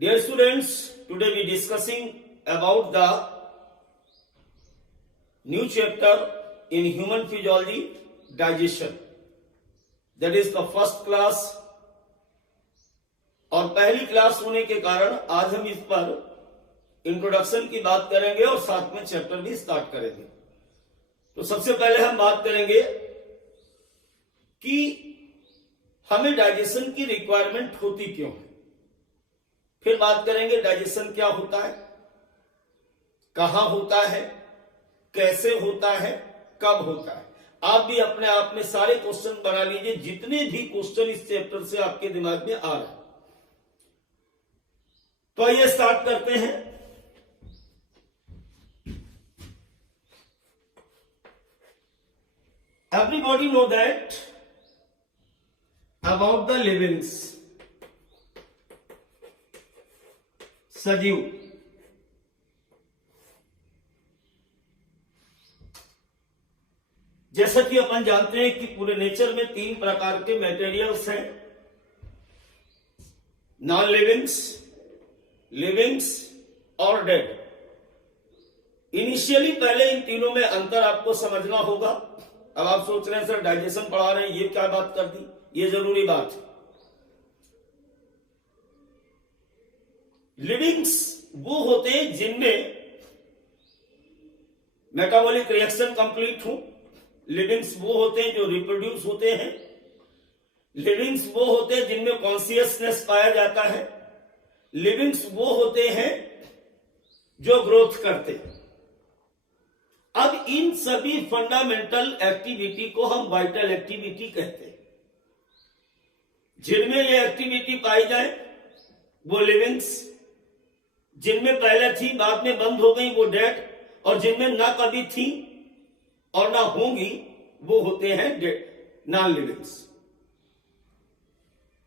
Dear students, today we discussing about the new chapter in human physiology, digestion. That is the first class. और पहली class होने के कारण आज हम इस पर इंट्रोडक्शन की बात करेंगे और साथ में चैप्टर भी स्टार्ट करेंगे। तो सबसे पहले हम बात करेंगे कि हमें डाइजेशन की रिक्वायरमेंट होती क्यों है। फिर बात करेंगे डाइजेशन क्या होता है, कहां होता है, कैसे होता है, कब होता है। आप भी अपने आप में सारे क्वेश्चन बना लीजिए, जितने भी क्वेश्चन इस चैप्टर से आपके दिमाग में आ रहे हैं। तो आइए स्टार्ट करते हैं। Everybody know that about the livings, सजीव। जैसा कि अपन जानते हैं कि पूरे नेचर में तीन प्रकार के मटेरियल्स हैं, नॉन लिविंग्स, लिविंग्स और डेड। इनिशियली पहले इन तीनों में अंतर आपको समझना होगा। अब आप सोच रहे हैं सर डाइजेशन पढ़ा रहे हैं, ये क्या बात कर दी, ये जरूरी बात है। लिविंग्स वो होते हैं जिनमें मेटाबॉलिक रिएक्शन कंप्लीट हो। लिविंग्स वो होते हैं जो रिप्रोड्यूस होते हैं। लिविंग्स वो होते हैं जिनमें कॉन्शियसनेस पाया जाता है। लिविंग्स वो होते हैं जो ग्रोथ करते हैं। अब इन सभी फंडामेंटल एक्टिविटी को हम वाइटल एक्टिविटी कहते हैं। जिनमें ये एक्टिविटी पाई जाए वो लिविंग्स, जिनमें पहले थी बाद में बंद हो गई वो डेड, और जिनमें ना कभी थी और ना होंगी वो होते हैं डेड, नॉन लिविंग्स।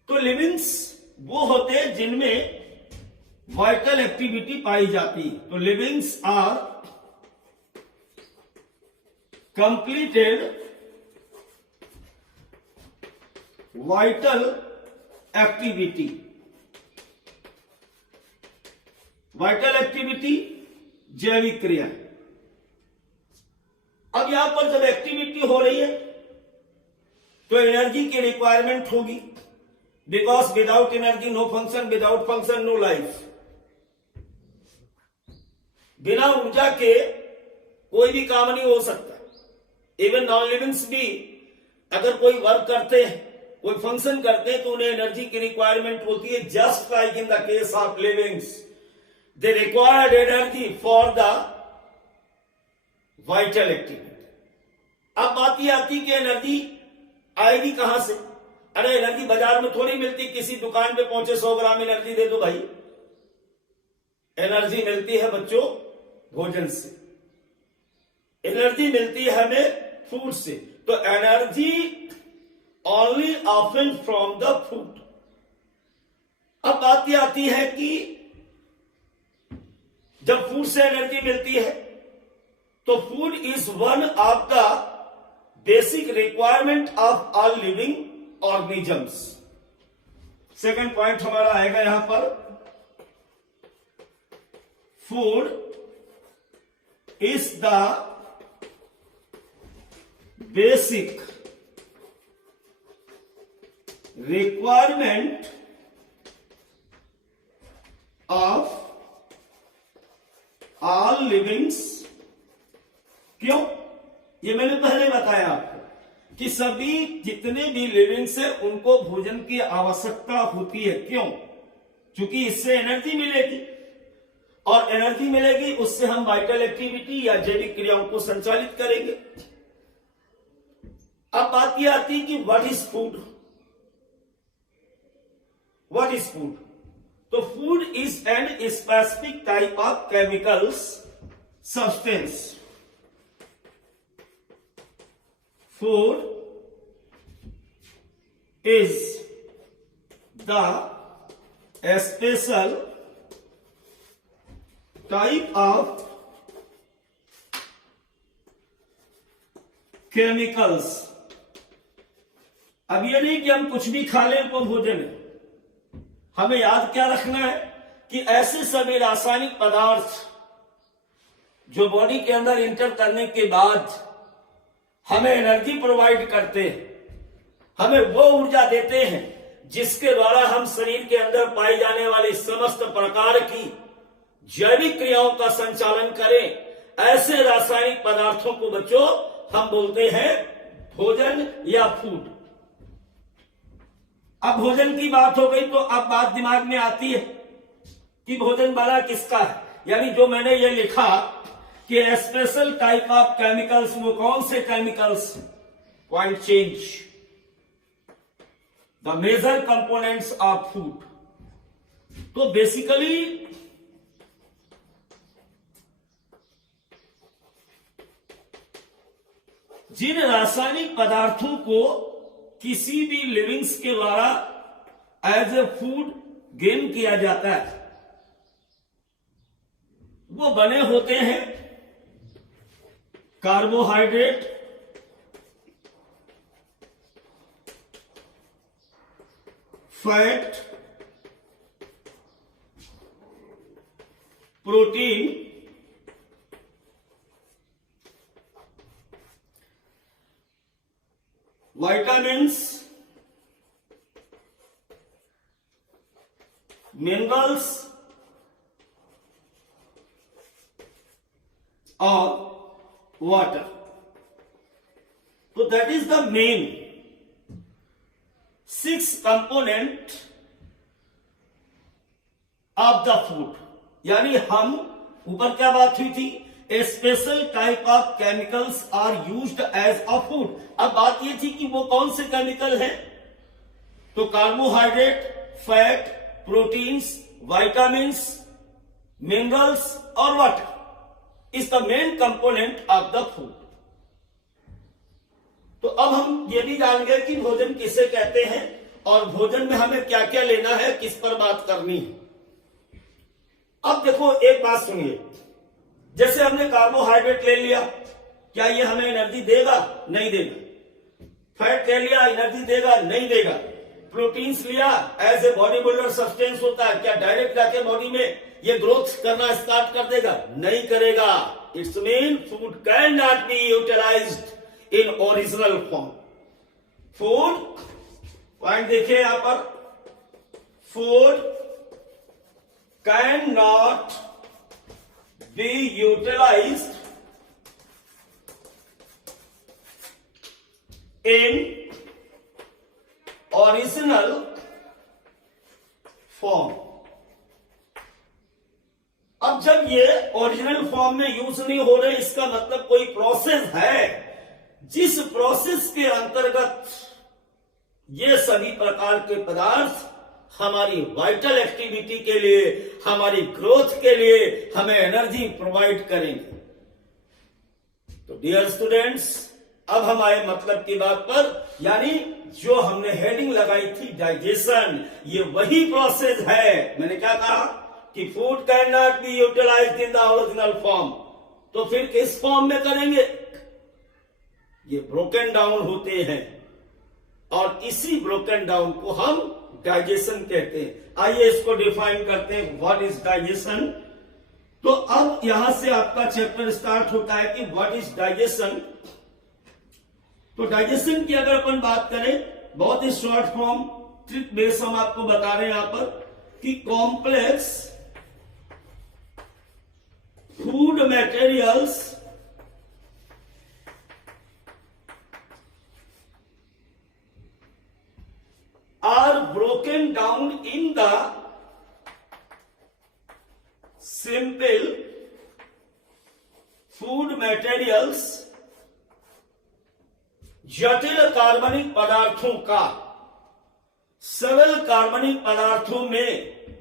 तो लिविंग्स वो होते हैं जिनमें वाइटल एक्टिविटी पाई जाती। तो livings are completed vital activity. Vital activity जैविक क्रिया। अब यहां पर जब एक्टिविटी हो रही है तो एनर्जी की रिक्वायरमेंट होगी, because without energy no function, without function no life. बिना ऊर्जा के कोई भी काम नहीं हो सकता। इवन नॉन लिविंग्स भी अगर कोई वर्क करते हैं, कोई फंक्शन करते हैं, तो उन्हें एनर्जी की रिक्वायरमेंट होती है। Just like in the case of livings, they required energy for the vital activity. अब बात यह आती कि एनर्जी आएगी कहां से। अरे एनर्जी बाजार में थोड़ी मिलती, किसी दुकान पे पहुंचे 100 ग्राम एनर्जी दे दो भाई। एनर्जी मिलती है बच्चों भोजन से, एनर्जी मिलती है हमें फूड से। तो energy only often from the food. अब बात यह आती है कि जब फूड से एनर्जी मिलती है तो food is one of the basic requirement of all living organisms. Second point हमारा आएगा यहां पर, food is the basic requirement of all livings. क्यों? ये मैंने पहले बताया आपको कि सभी जितने भी लिविंग्स है उनको भोजन की आवश्यकता होती है। क्यों? क्योंकि इससे एनर्जी मिलेगी, और एनर्जी मिलेगी उससे हम वाइटल एक्टिविटी या जैविक क्रियाओं को संचालित करेंगे। अब बात यह आती है कि what is food. What is food? तो food is an specific type of chemicals substance. Food is the special type of chemicals. अब ये नहीं कि हम कुछ भी खा लें तो भोजन है। हमें याद क्या रखना है कि ऐसे सभी रासायनिक पदार्थ जो बॉडी के अंदर इंटर करने के बाद हमें एनर्जी प्रोवाइड करते हैं, हमें वो ऊर्जा देते हैं जिसके द्वारा हम शरीर के अंदर पाई जाने वाली समस्त प्रकार की जैविक क्रियाओं का संचालन करें, ऐसे रासायनिक पदार्थों को बच्चों हम बोलते हैं भोजन या फूड। अब भोजन की बात हो गई तो अब बात दिमाग में आती है कि भोजन बना किसका है। यानी जो मैंने ये लिखा कि स्पेशल टाइप ऑफ केमिकल्स, वो कौन से chemicals, point change, the major components of food. तो बेसिकली जिन रासायनिक पदार्थों को किसी भी लिविंग्स के द्वारा एज ए फूड गेन किया जाता है, वो बने होते हैं carbohydrate, fat, protein, vitamins, minerals और वाटर। तो that is the main 6 component of the food. यानी हम ऊपर क्या बात हुई थी, a special type of chemicals are used as a food. अब बात ये थी कि वो कौन से केमिकल हैं, तो carbohydrate, fat, proteins, vitamins, minerals और water is the main component of the food. तो अब हम ये भी जान गए कि भोजन किसे कहते हैं और भोजन में हमें क्या क्या लेना है, किस पर बात करनी है। अब देखो एक बात सुनिए, जैसे हमने कार्बोहाइड्रेट ले लिया, क्या ये हमें एनर्जी देगा? नहीं देगा। फैट ले लिया, एनर्जी देगा? नहीं देगा। प्रोटीन्स लिया, as a body builder substance होता है, क्या डायरेक्ट जाके बॉडी में ये ग्रोथ करना स्टार्ट कर देगा? नहीं करेगा। It's mean food can not be utilized in original form. Food point देखिए यहां पर, food can not be utilized in original form। अब जब ये ओरिजिनल फॉर्म में यूज नहीं हो रहे, इसका मतलब कोई प्रोसेस है जिस प्रोसेस के अंतर्गत ये सभी प्रकार के पदार्थ हमारी वाइटल एक्टिविटी के लिए, हमारी ग्रोथ के लिए हमें एनर्जी प्रोवाइड करेंगे। तो डियर स्टूडेंट्स, अब हम आए मतलब की बात पर, यानी जो हमने हेडिंग लगाई थी डाइजेशन, ये वही प्रोसेस है। मैंने क्या कहा कि food can not be utilized in the original form. तो फिर किस फॉर्म में करेंगे? ये ब्रोकन डाउन होते हैं और इसी ब्रोकन डाउन को हम डाइजेशन कहते हैं। आइए इसको डिफाइन करते हैं, व्हाट इज डाइजेशन। तो अब यहां से आपका चैप्टर स्टार्ट होता है कि व्हाट इज डाइजेशन। तो डाइजेशन की अगर अपन बात करें, बहुत ही शॉर्ट फॉर्म ट्रिक बेस हम आपको बता रहे हैं यहां पर कि complex food materials are broken down in the simple food materials। जटिल कार्बनिक पदार्थों का सरल कार्बनिक पदार्थों में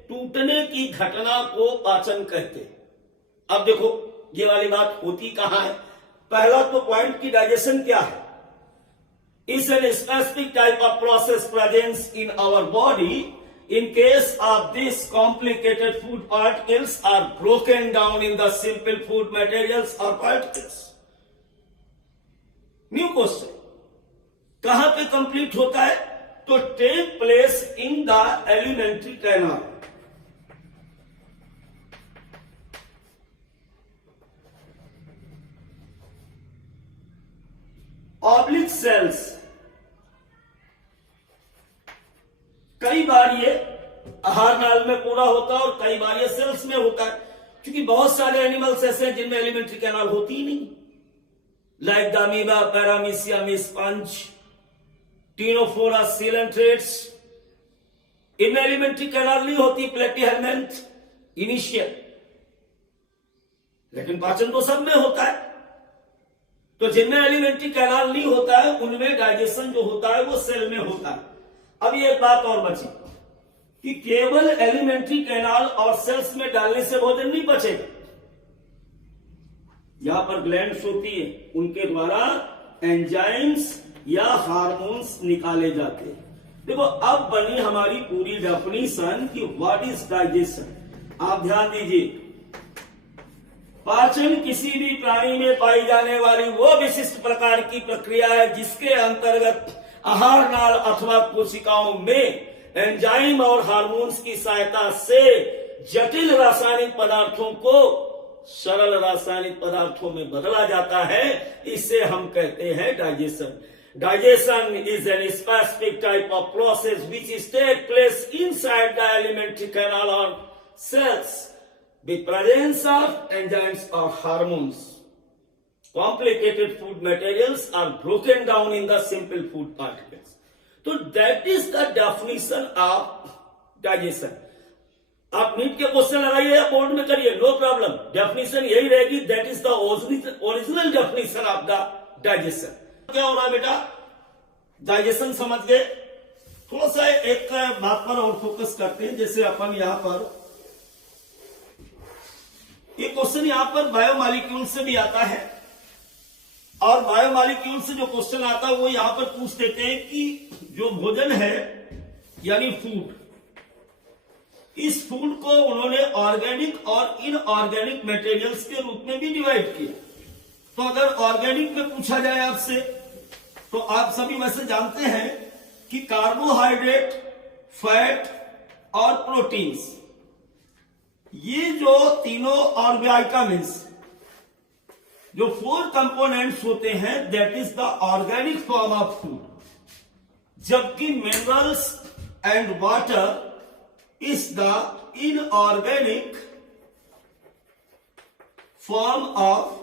टूटने की घटना को पाचन कहते हैं। अब देखो ये वाली बात होती कहां है। पहला तो पॉइंट की डाइजेशन क्या है, is a specific type of process present in our body in case of this complicated food particles are broken down in the simple food materials or particles। New question, कहां पे complete होता है? तो take place in the alimentary canal. Oblique cells, कई बार ये आहार नाल में पूरा होता है और कई बार ये सेल्स में होता है, क्योंकि बहुत सारे एनिमल्स ऐसे हैं जिनमें एलिमेंट्री कैनाल होती ही नहीं, like the amoeba, paramecium, sponge, Ctenophora, coelenterates, इनमें एलिमेंट्री कैनाल नहीं होती, प्लेटीहेलमिंथ, इनिशियल, लेकिन पाचन तो सब में होता है। तो जिनमें एलिमेंट्री कैनाल नहीं होता है उनमें डाइजेशन जो होता है वो सेल में होता है। अब ये एक बात और बची कि केवल एलिमेंट्री कैनाल और सेल्स में डालने से भोजन नहीं पचेगा, यहां पर ग्लैंड्स होती है, उनके द्वारा एंजाइम्स या हार्मोन्स निकाले जाते हैं। देखो अब बनी हमारी पूरी डेफिनेशन कि व्हाट इज डाइजेशन। आप ध्यान दीजिए, पाचन किसी भी प्राणी में पाई जाने वाली वो विशिष्ट प्रकार की प्रक्रिया है जिसके अंतर्गत आहार नाल अथवा कोशिकाओं में एंजाइम और हार्मोन्स की सहायता से जटिल रासायनिक पदार्थों को सरल रासायनिक पदार्थों में बदला जाता है, इसे हम कहते हैं digestion. Digestion is an specific type of process which is take place inside the alimentary canal or cells with presence of enzymes or hormones. Complicated food materials are broken down in the simple food particles. So that is the definition of digestion. आप NEET के question लगाइए या board में करिए, no problem, definition यही रहेगी, that is the original definition of the digestion. क्या हो रहा है बेटा, डाइजेशन समझ गए। थोड़ा सा एक बात पर और फोकस करते हैं, जैसे अपन यहां पर ये क्वेश्चन यहां पर बायोमॉलिक्यूल से भी आता है, और बायोमॉलिक्यूल से जो क्वेश्चन आता है वो यहां पर पूछ देते हैं कि जो भोजन है यानी फूड, इस फूड को उन्होंने ऑर्गेनिक और इनऑर्गेनिक मटेरियल्स के रूप में भी डिवाइड किया। तो अगर ऑर्गेनिक में पूछा जाए आपसे, तो आप सभी वैसे जानते हैं कि कार्बोहाइड्रेट, फैट और प्रोटीन्स, ये जो तीनों और विटामिन्स, जो 4 कंपोनेंट्स होते हैं, that is the organic form of food, जबकि minerals and water is the inorganic form of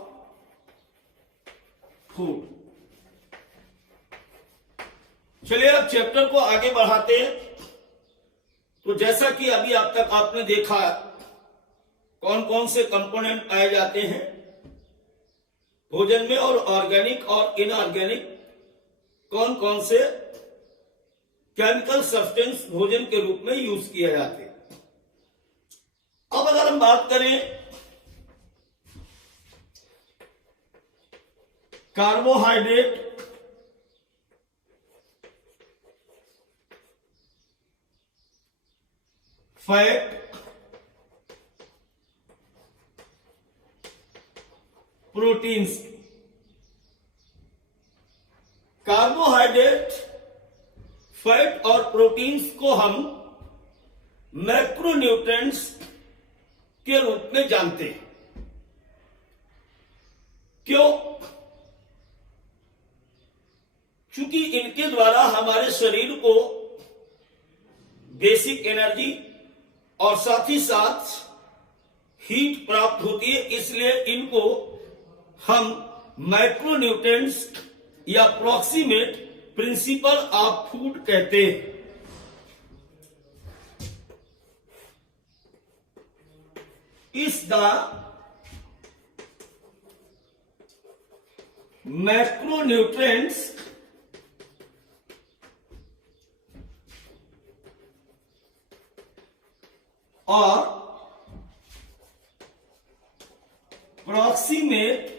food. चलिए अब चैप्टर को आगे बढ़ाते हैं। तो जैसा कि अभी अब तक आपने देखा कौन कौन से कंपोनेंट पाए जाते हैं भोजन में, और ऑर्गेनिक और इनऑर्गेनिक कौन कौन से केमिकल सब्सटेंस भोजन के रूप में यूज किए जाते हैं। अब अगर हम बात करें carbohydrate, fat, proteins, carbohydrate, fat और प्रोटीन्स को हम मैक्रोन्यूट्रिएंट्स के रूप में जानते हैं। क्यों? क्योंकि इनके द्वारा हमारे शरीर को बेसिक एनर्जी और साथ ही साथ हीट प्राप्त होती है, इसलिए इनको हम मैक्रोन्यूट्रिएंट्स या प्रॉक्सिमेट प्रिंसिपल ऑफ फूड कहते हैं। इस द मैक्रोन्यूट्रिएंट्स और प्रॉक्सिमेट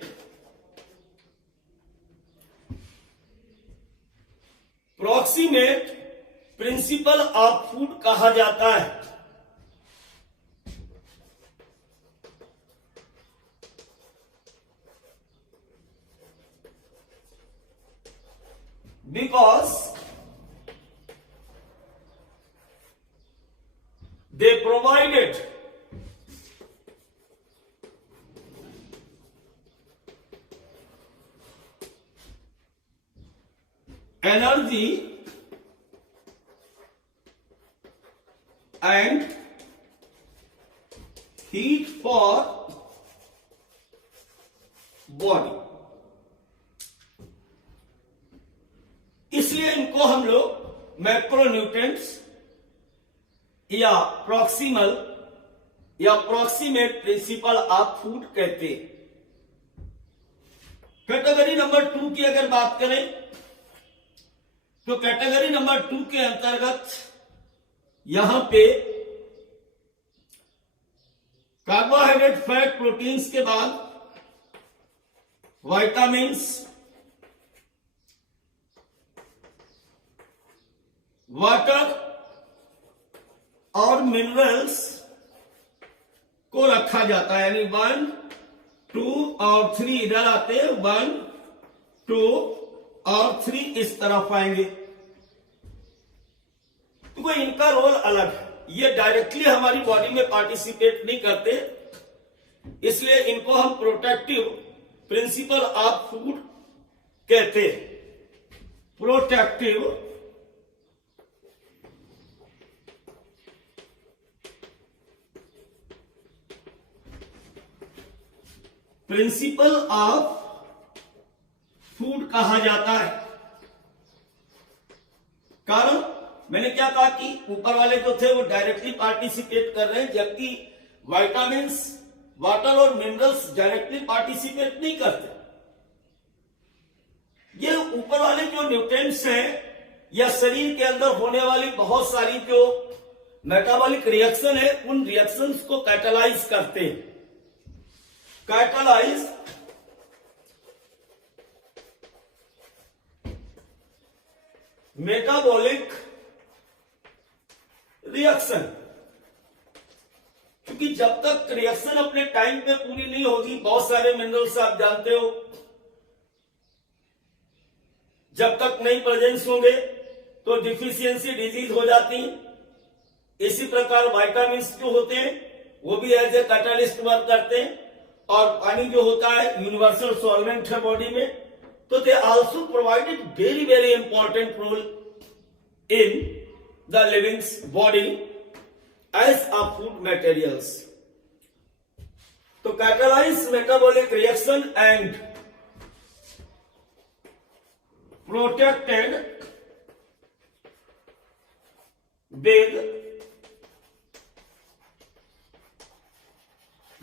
प्रिंसिपल ऑफ फूड कहा जाता है। Because they provided energy and heat for body. इसलिए इनको हम लोग मैक्रोन्यूट्रिएंट्स या प्रॉक्सिमल या प्रॉक्सीमेट प्रिंसिपल ऑफ फूड कहते हैं। कैटेगरी नंबर 2 की अगर बात करें तो कैटेगरी नंबर 2 के अंतर्गत यहां पे कार्बोहाइड्रेट, फैट, प्रोटीन्स के बाद विटामिन्स, वाटर और मिनरल्स को रखा जाता है। यानी 1, 2 और 3 इधर आते हैं, 1, 2 और 3 इस तरफ आएंगे। तो इनका रोल अलग है, ये डायरेक्टली हमारी बॉडी में पार्टिसिपेट नहीं करते, इसलिए इनको हम प्रोटेक्टिव प्रिंसिपल ऑफ फूड कहते हैं। प्रोटेक्टिव प्रिंसिपल ऑफ फूड कहा जाता है। कारण मैंने क्या कहा कि ऊपर वाले जो थे वो डायरेक्टली पार्टिसिपेट कर रहे हैं, जबकि विटामिन्स, वाटर और मिनरल्स डायरेक्टली पार्टिसिपेट नहीं करते। ये ऊपर वाले जो न्यूट्रिएंट्स हैं या शरीर के अंदर होने वाली बहुत सारी जो मेटाबॉलिक रिएक्शन है, उन रिएक्शंस को कैटालाइज करते हैं। कैटालाइज मेटाबॉलिक रिएक्शन, क्योंकि जब तक रिएक्शन अपने टाइम पे पूरी नहीं होगी, बहुत सारे मिनरल्स आप जानते हो जब तक नहीं प्रेजेंस होंगे तो डिफिशियंसी डिजीज हो जाती है। इसी प्रकार विटामिन्स जो होते हैं वो भी एज ए कैटालिस्ट वर्क करते हैं, और पानी जो होता है यूनिवर्सल सॉल्वेंट है बॉडी में, तो they also provided very very important role in the living body as a food materials. To catalyze metabolic reaction and protected with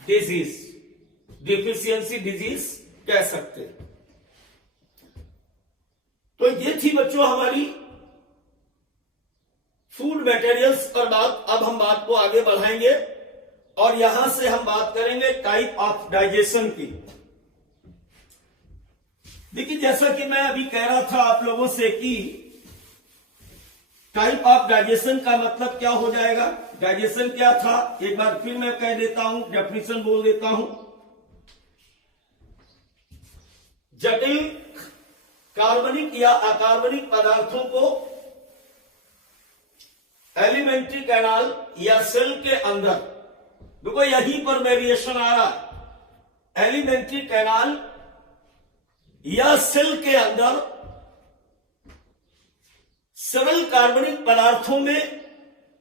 disease, deficiency disease कह सकते हैं। तो ये थी बच्चों हमारी फूड मटेरियल्स पर बात। अब हम बात को आगे बढ़ाएंगे और यहां से हम बात करेंगे टाइप ऑफ डाइजेशन की। देखिए, जैसा कि मैं अभी कह रहा था आप लोगों से कि टाइप ऑफ डाइजेशन का मतलब क्या हो जाएगा। डाइजेशन क्या था, एक बार फिर मैं कह देता हूं, डेफिनेशन बोल देता हूं। जटिल कार्बनिक या अकार्बनिक पदार्थों को एलिमेंट्री कैनाल या सेल के अंदर, देखो यहीं पर वेरिएशन आ रहा है, एलिमेंट्री कैनाल या सेल के अंदर सरल कार्बनिक पदार्थों में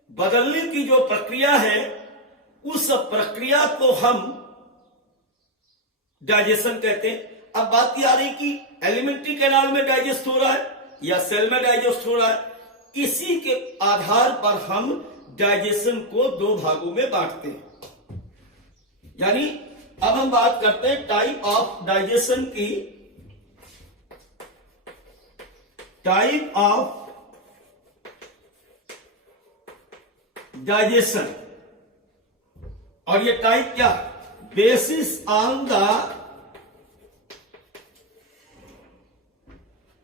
बदलने की जो प्रक्रिया है, उस प्रक्रिया को हम डाइजेशन कहते हैं। अब बात यह आ रही कि एलिमेंट्री कैनाल में डाइजेस्ट हो रहा है या सेल में डाइजेस्ट हो रहा है, इसी के आधार पर हम डाइजेशन को 2 भागों में बांटते हैं। यानी अब हम बात करते हैं टाइप ऑफ डाइजेशन की। टाइप ऑफ डाइजेशन, और ये टाइप क्या, basis on the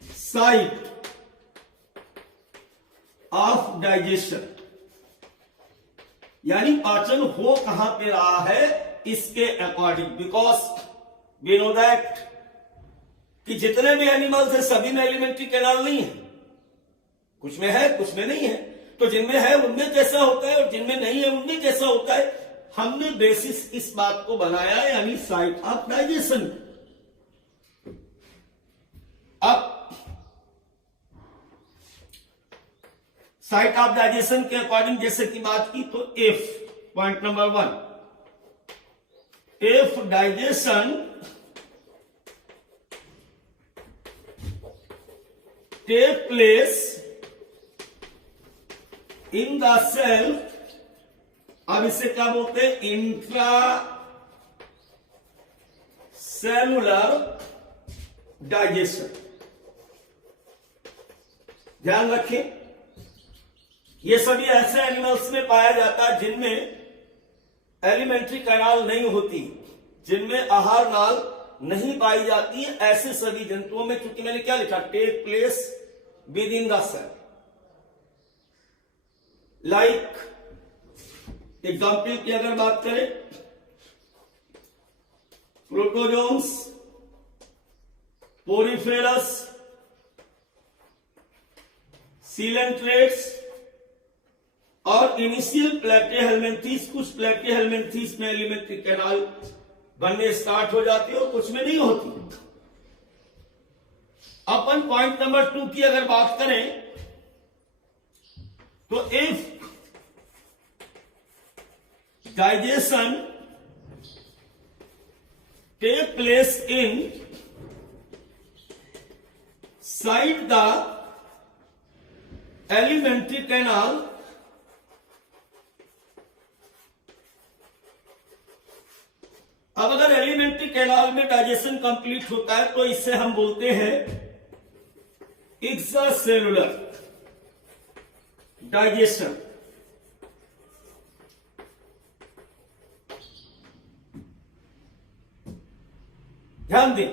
site of digestion, यानी पाचन हो कहां पे रहा है इसके according. Because we know that कि जितने भी एनिमल्स है सभी में एलिमेंट्री कैनाल नहीं है, कुछ में है कुछ में नहीं है। तो जिनमें है उनमें कैसा होता है और जिनमें नहीं है उनमें कैसा होता है, हमने बेसिस इस बात को बनाया है, यानी साइट ऑफ डाइजेशन। अब साइट ऑफ डाइजेशन के अकॉर्डिंग जैसे की बात की तो if point number 1, if digestion take place in the cell, अब इसे क्या बोलते हैं, इंट्रा सेलुलर डाइजेशन। ध्यान रखें, ये सभी ऐसे एनिमल्स में पाया जाता है जिनमें एलिमेंट्री कैनाल नहीं होती, जिनमें आहार नाल नहीं पाई जाती है, ऐसे सभी जंतुओं में, क्योंकि मैंने क्या लिखा, take place within the cell. Like example की अगर बात करें, प्रोटोजोन्स, पोरिफेरस, सीलेंट्रेट्स और इनिशियल प्लेटेहेल्मिन्थीस। कुछ प्लेटेहेल्मिन्थीस में एलिमेंट्री कैनाल बनने स्टार्ट हो जाती है और कुछ में नहीं होती। अपन पॉइंट नंबर 2 की अगर बात करें तो if digestion take place inside the alimentary canal, अब अगर एलिमेंट्री कैनाल में डाइजेशन कंप्लीट होता है तो इसे हम बोलते हैं एक्स्ट्रासेलुलर डाइजेशन। ध्यान दें,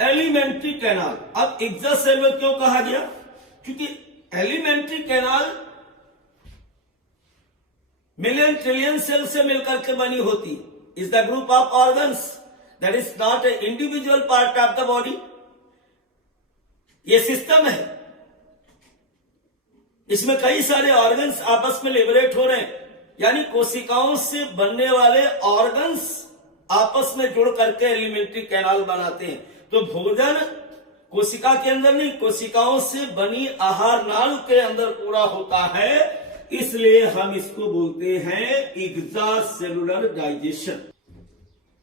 एलिमेंट्री कैनाल, अब एक्स्ट्रासेलुलर क्यों कहा गया, क्योंकि alimentary canal million trillion cell से मिलकर के बनी होती, is the group of organs that is not an individual part of the body। ये सिस्टम है, इसमें कई सारे ऑर्गन्स आपस में लिबरेट हो रहे हैं, यानी कोशिकाओं से बनने वाले ऑर्गन्स आपस में जुड़ करके एलिमेंट्री कैनाल बनाते हैं। तो भोजन कोशिका के अंदर नहीं, कोशिकाओं से बनी आहार नाल के अंदर पूरा होता है, इसलिए हम इसको बोलते हैं एक्स्ट्रासेलुलर डाइजेशन।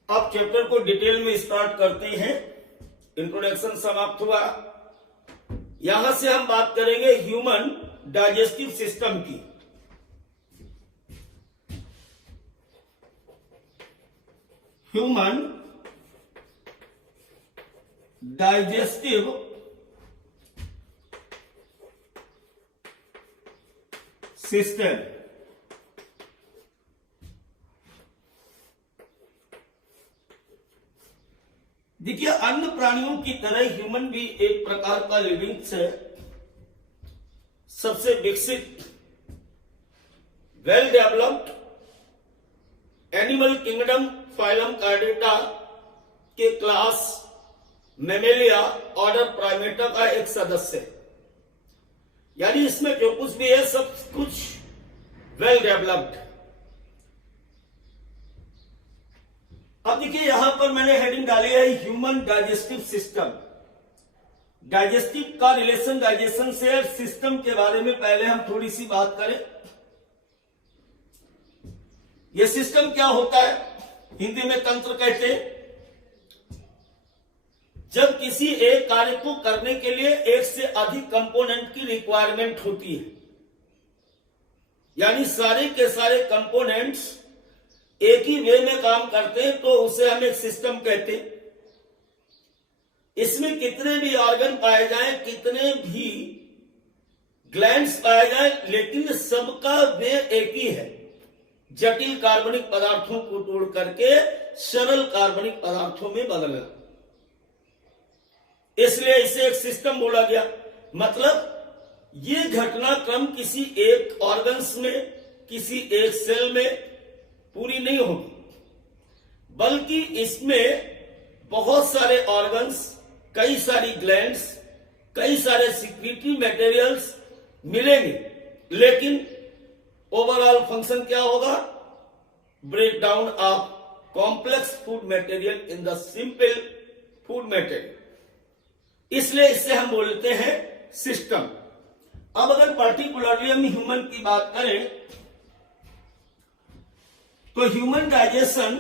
अब चैप्टर को डिटेल में स्टार्ट करते हैं। इंट्रोडक्शन समाप्त हुआ, यहां से हम बात करेंगे ह्यूमन डाइजेस्टिव सिस्टम की। Human digestive system. देखिए, अन्य प्राणियों की तरह ह्यूमन भी एक प्रकार का लिविंग है, सबसे विकसित well developed animal kingdom phylum chordata के क्लास मेमेलिया ऑर्डर प्राइमेटा का एक सदस्य है, यानी इसमें जो कुछ भी है सब कुछ वेल डेवलप्ड। अब देखिए, यहां पर मैंने हेडिंग डाली है ह्यूमन डाइजेस्टिव सिस्टम। डाइजेस्टिव का रिलेशन डाइजेशन से, सिस्टम के बारे में पहले हम थोड़ी सी बात करें। यह सिस्टम क्या होता है, हिंदी में तंत्र कहते हैं। जब किसी एक कार्य को करने के लिए एक से अधिक कंपोनेंट की रिक्वायरमेंट होती है, यानी सारे के सारे कंपोनेंट्स एक ही वे में काम करते हैं, तो उसे हम एक सिस्टम कहते हैं। इसमें कितने भी ऑर्गन पाए जाएं, कितने भी ग्लैंड्स पाए जाएं, लेकिन सबका वे एक ही है, जटिल कार्बनिक पदार्थों को तोड़ करके सरल कार्बनिक पदार्थों में बदलना। इसलिए इसे एक सिस्टम बोला गया। मतलब ये घटनाक्रम किसी एक ऑर्गन्स में, किसी एक सेल में पूरी नहीं होगी, बल्कि इसमें बहुत सारे ऑर्गन्स, कई सारी ग्लैंड्स, कई सारे सिक्रीटरी मटेरियल्स मिलेंगे, लेकिन ओवरऑल फंक्शन क्या होगा, break down of complex food material in the simple food material. इसलिए इसे हम बोलते हैं सिस्टम। अब अगर पर्टिकुलरली हम ह्यूमन की बात करें तो human digestion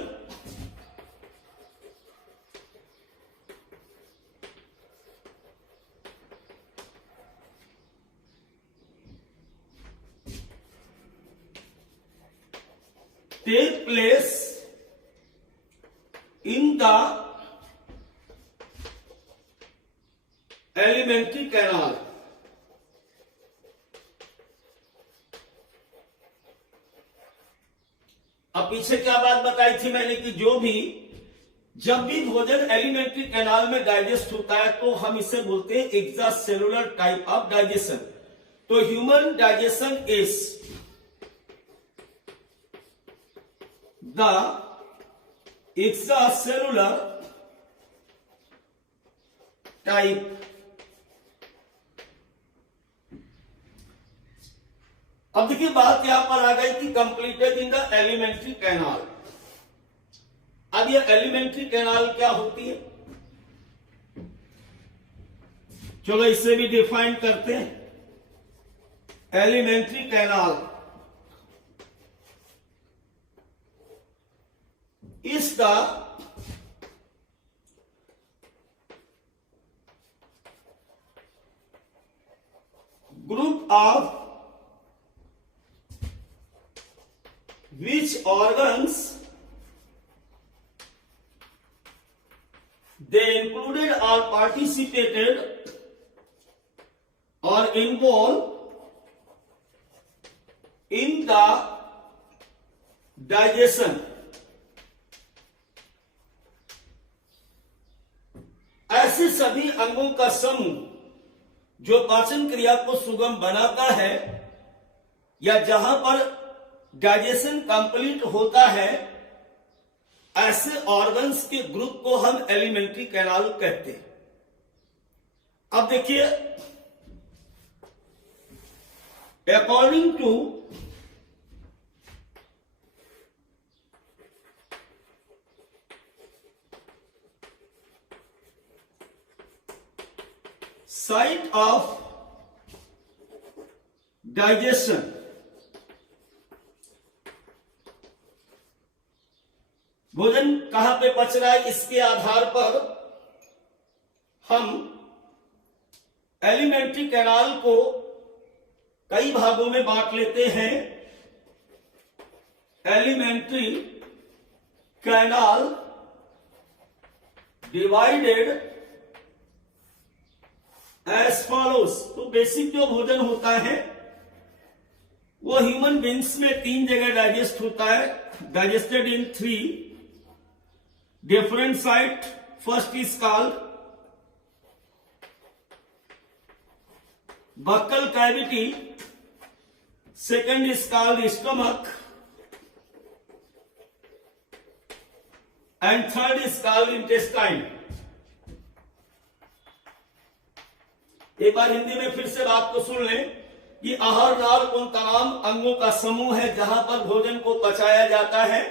take place in the alimentary canal. अब पीछे क्या बात बताई थी मैंने कि जब भी भोजन एलिमेंट्री कैनाल में डाइजेस्ट होता है तो हम इसे बोलते हैं extracellular type of digestion. तो human digestion is the extracellular type। अब देखिए बात यहां पर आ गई कि completed in the alimentary canal. अब ये एलिमेंट्री कैनाल क्या होती है, चलो इसे भी डिफाइन करते हैं। Alimentary canal is the group of which organs they included or participated or involved in the digestion। ऐसे सभी अंगों का समूह जो पाचन क्रिया को सुगम बनाता है या जहां पर डाइजेशन कंप्लीट होता है, ऐसे ऑर्गन्स के ग्रुप को हम एलिमेंट्री कैनाल कहते हैं। अब देखिए according to site of digestion, भोजन कहां पे पच रहा है इसके आधार पर हम एलिमेंट्री कैनाल को कई भागों में बांट लेते हैं। Alimentary canal divided as follows. तो बेसिक जो भोजन होता है वो ह्यूमन बींग्स में 3 जगह डाइजेस्ट होता है, digested in 3 different site. First is called buccal cavity, second is called stomach and third is called intestine. एक बार हिंदी में फिर से बात को सुन लें कि आहार नाल उन तमाम अंगों का समूह है जहां पर भोजन को पचाया जाता है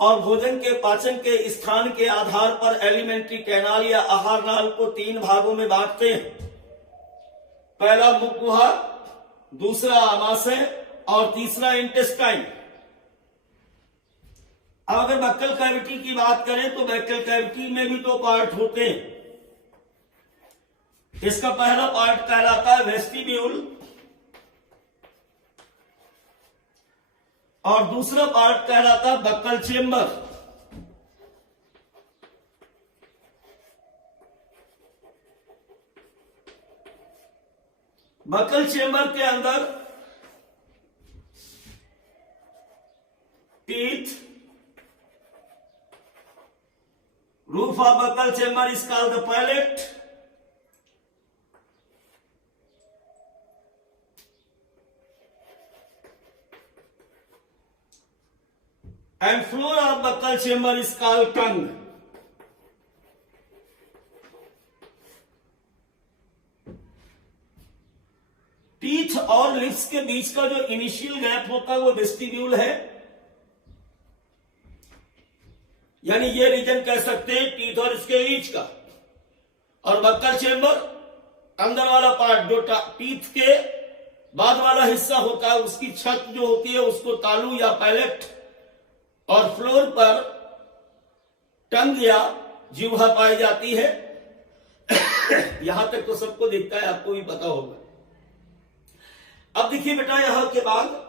और भोजन के पाचन के स्थान के आधार पर एलिमेंट्री कैनाल या आहार नाल को 3 भागों में बांटते हैं। पहला मुखगुहा, दूसरा आमाशय और तीसरा इंटेस्टाइन। अब अगर बक्कल कैविटी की बात करें तो बक्कल कैविटी में भी 2 पार्ट होते हैं। इसका पहला पार्ट कहलाता है वेस्टिब्यूल और दूसरा पार्ट कहलाता है बक्कल चेम्बर। बक्कल चेम्बर के अंदर teeth, roof of buccal chamber is called the palate and floor of buccal chamber is called tongue। Teeth और लिप्स के बीच का जो इनिशियल गैप होता है वो वेस्टिब्यूल है, यानी ये रीजन कह सकते हैं टीथ और इसके बीच का। और बक्कल चेम्बर अंदर वाला पार्ट जो टीथ के बाद वाला हिस्सा होता है, उसकी छत जो होती है उसको तालू या पैलेट, और फ्लोर पर टंग या जिह्वा पाई जाती है। यहां तक तो सबको दिखता है, आपको भी पता होगा। अब देखिए बेटा, यहां के बाद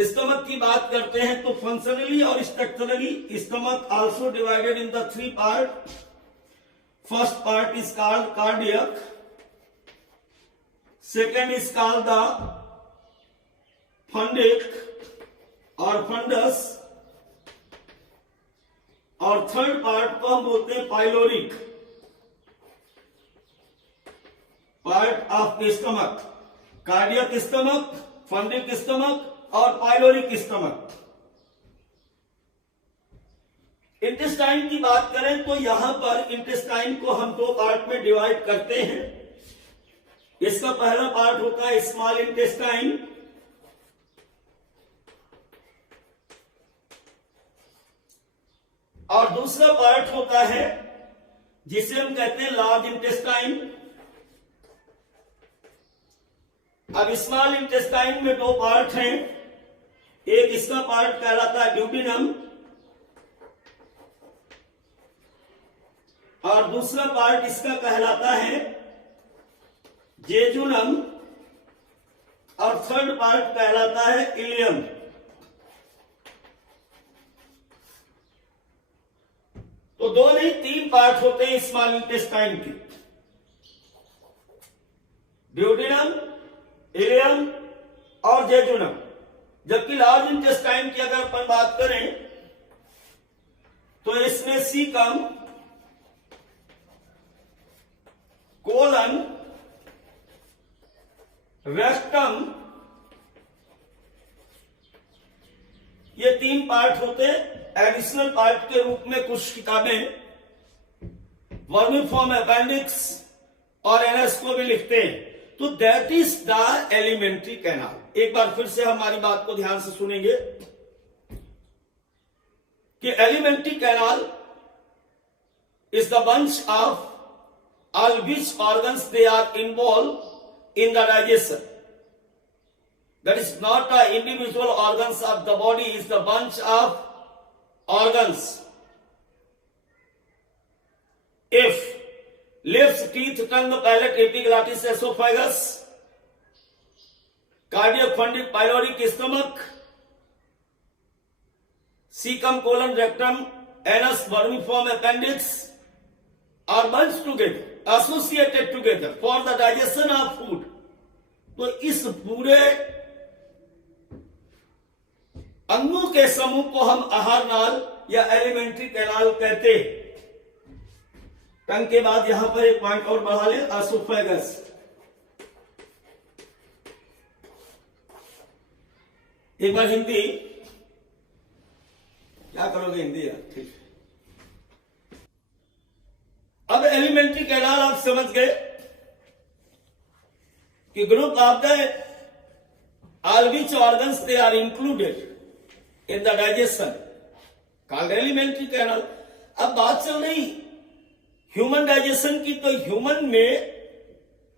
स्टमक की बात करते हैं तो फंक्शनली और structurally stomach also divided in the 3 part. First part is called cardiac, second is called the fundic और फंडस, और थर्ड पार्ट को हम बोलते हैं pyloric part of stomach. Cardiac stomach, fundic stomach और पाइलोरिक स्टमक। इंटेस्टाइन की बात करें तो यहां पर इंटेस्टाइन को हम 2 पार्ट में डिवाइड करते हैं। इसका पहला पार्ट होता है स्मॉल इंटेस्टाइन, और दूसरा पार्ट होता है जिसे हम कहते हैं लार्ज इंटेस्टाइन। अब स्मॉल इंटेस्टाइन में 2 पार्ट हैं। एक इसका पार्ट कहलाता है ड्यूडिनम और दूसरा पार्ट इसका कहलाता है जेजुनम, और थर्ड पार्ट कहलाता है इलियम। तो 2 नहीं 3 पार्ट होते हैं स्मॉल इंटेस्टाइन के, ड्यूडिनम, इलियम और जेजुनम। जबकि लार्ज इंटेस्टाइन की अगर अपन बात करें तो इसमें सीकम, कोलन, रेक्टम, ये 3 पार्ट होते हैं। एडिशनल पार्ट के रूप में कुछ किताबें वर्मीफॉर्म अपेंडिक्स और एनएस को भी लिखते हैं। तो that is the alimentary canal. एक बार फिर से हमारी बात को ध्यान से सुनेंगे कि alimentary canal is the bunch of all which organs they are involve in the digestion. That is not the individual organs of the body, is the bunch of organs. If lips, teeth, tongue, palate, epiglottis, esophagus, cardiac, fundic, pyloric, stomach, cecum, colon, rectum, anus, vermiform appendix are bunched together, associated together for the digestion of food. तो इस पूरे अंगों के समूह को हम आहार नाल या एलिमेंट्री कैनाल कहते हैं। टंग के बाद यहां पर एक पॉइंट और बढ़ा ले, एसोफेगस। एक बार हिंदी क्या करोगे, हिंदी यार, ठीक। अब एलिमेंट्री कैनाल आप समझ गए कि group of the all which organs they are included in the digestion called alimentary canal. अब बात चल रही ह्यूमन डाइजेशन की, तो ह्यूमन में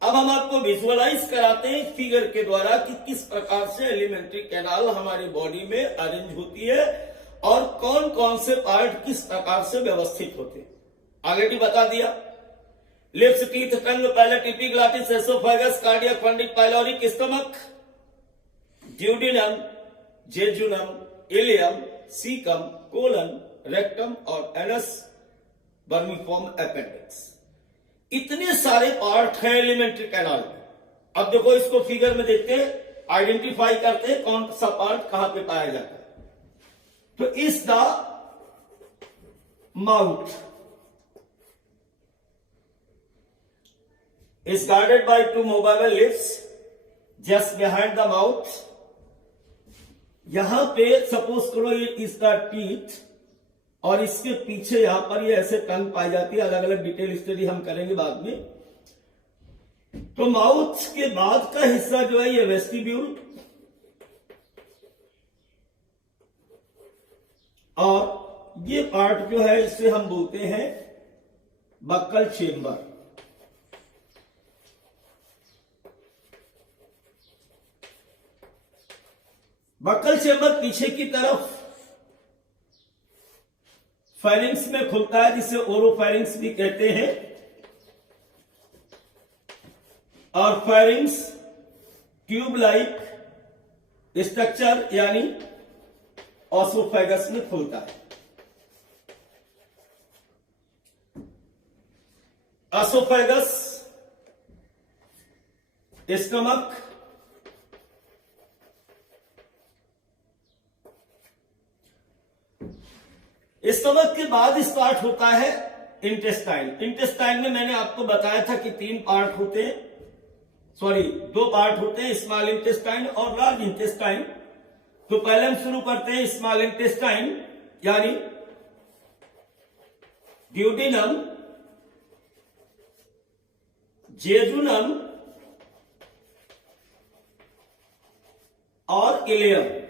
अब हम आपको विजुअलाइज कराते हैं फिगर के द्वारा कि किस प्रकार से एलिमेंट्री कैनाल हमारी बॉडी में अरेंज होती है और कौन कौन से पार्ट किस प्रकार से व्यवस्थित होते हैं। ऑलरेडी बता दिया, lips, teeth, tongue, palate, epiglottis, oesophagus, cardiac, fundic, pyloric, stomach, duodenum, jejunum, ileum, caecum, colon, rectum और एनस, वर्मीफॉर्म अपेंडिक्स। इतने सारे पार्ट हैं एलिमेंट्री कैनाल में। अब देखो इसको फिगर में देखते हैं, आइडेंटिफाई करते हैं कौन सा पार्ट कहां पे पाया जाता है। तो इस the mouth is guarded by 2 movable lips just behind the mouth। यहां पे सपोज करो ये इज द टीथ और इसके पीछे यहां पर ये ऐसे टंग पाई जाती है। अलग अलग डिटेल स्टडी हम करेंगे बाद में। तो माउथ के बाद का हिस्सा जो है ये वेस्टिब्यूल, और ये पार्ट जो है इसे हम बोलते हैं बक्कल चेम्बर। चेंबर पीछे की तरफ फायरिंग्स में खुलता है, जिसे ओरोफायरिंग्स भी कहते हैं, और फायरिंग्स ट्यूब लाइक स्ट्रक्चर यानी ऑसोफेगस में खुलता है। ऑसोफेगस, स्टमक, स्टमक के बाद स्टार्ट होता है इंटेस्टाइन। इंटेस्टाइन में मैंने आपको बताया था कि 3 पार्ट होते हैं, सॉरी 2 पार्ट होते हैं, स्मॉल इंटेस्टाइन और लार्ज इंटेस्टाइन। तो पहले हम शुरू करते हैं स्मॉल इंटेस्टाइन यानी ड्यूडेनम, जेजुनम और ilium.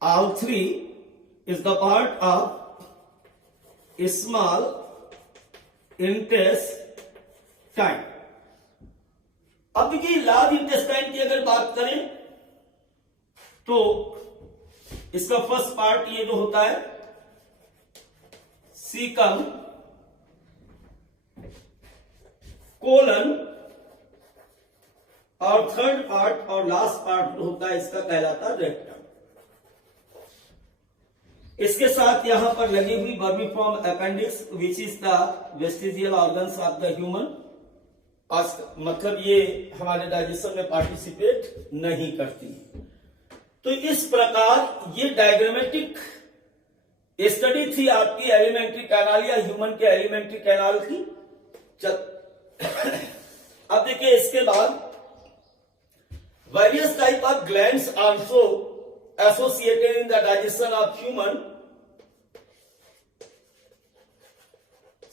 All 3 is the part of small intestine. अब देखिए लार्ज इंटेस्टाइन की अगर बात करें तो इसका फर्स्ट पार्ट ये जो होता है सीकम, कोलन, और थर्ड पार्ट और लास्ट पार्ट जो होता है इसका कहलाता है रेक्टम। इसके साथ यहां पर लगी हुई vermiform appendix which is the vestigial organs of the human, मतलब ये हमारे डाइजेशन में पार्टिसिपेट नहीं करती। तो इस प्रकार ये डायग्रामेटिक स्टडी थी आपकी एलिमेंट्री कैनाल या ह्यूमन के एलिमेंट्री कैनाल की। अब देखिए इसके बाद various type of glands also associated in the digestion of human.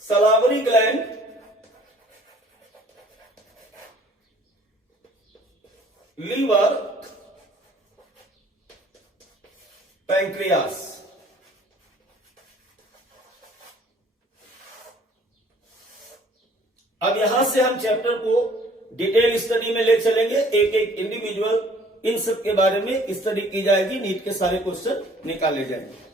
Salivary gland, liver, pancreas. अब यहां से हम चैप्टर को डिटेल स्टडी में ले चलेंगे, एक एक इंडिविजुअल इन सब के बारे में स्टडी की जाएगी, नीट के सारे क्वेश्चन निकाले जाएंगे।